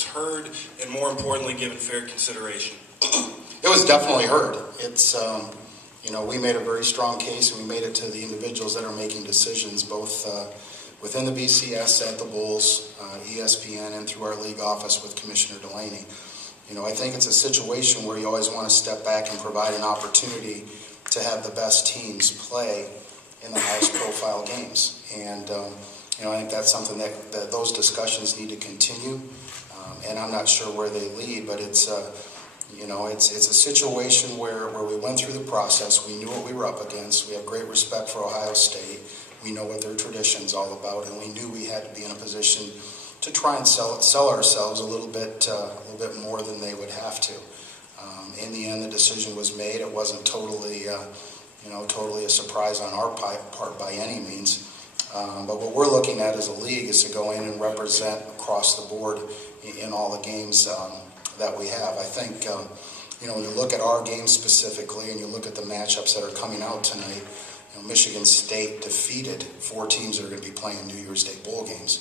was heard and, more importantly, given fair consideration? It was definitely heard. It's, you know, we made a very strong case, and we made it to the individuals that are making decisions, both within the BCS, at the Bulls, ESPN, and through our league office with Commissioner Delaney. You know, I think it's a situation where you always want to step back and provide an opportunity to have the best teams play in the highest profile games. And, you know, I think that's something that those discussions need to continue. And I'm not sure where they lead, but it's, you know, it's a situation where we went through the process. We knew what we were up against. We have great respect for Ohio State. We know what their tradition's all about, and we knew we had to be in a position to try and sell ourselves a little bit more than they would have to. In the end, the decision was made. It wasn't totally, you know, totally a surprise on our part by any means. But what we're looking at as a league is to go in and represent across the board in all the games that we have. I think, you know, when you look at our game specifically and you look at the matchups that are coming out tonight, you know, Michigan State defeated 4 teams that are going to be playing New Year's Day bowl games.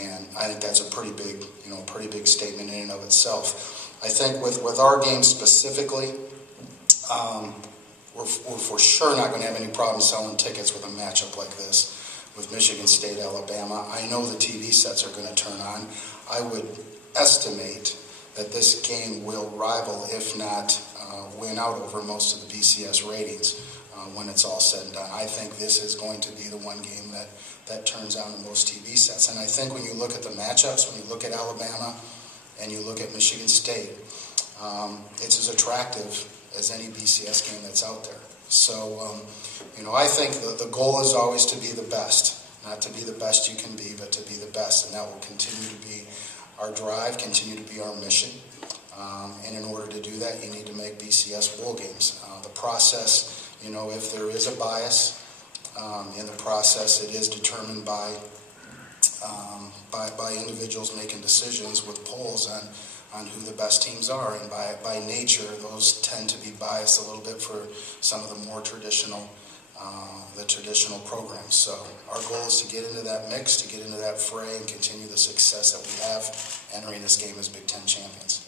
And I think that's a pretty big, you know, pretty big statement in and of itself. I think with our game specifically, we're for sure not going to have any problem selling tickets with a matchup like this with Michigan State, Alabama. I know the TV sets are going to turn on. I would estimate that this game will rival, if not win out over most of the BCS ratings when it's all said and done. I think this is going to be the one game that turns on in most TV sets. And I think when you look at the matchups, when you look at Alabama and you look at Michigan State, it's as attractive as any BCS game that's out there. So, you know, I think the goal is always to be the best, not to be the best you can be, but to be the best, and that will continue to be our drive, continue to be our mission. And in order to do that, you need to make BCS bowl games. The process, you know, if there is a bias in the process, it is determined by individuals making decisions with polls on who the best teams are, and by nature, those tend to be biased a little bit for some of the more traditional programs. So our goal is to get into that mix, to get into that fray, and continue the success that we have entering this game as Big Ten champions.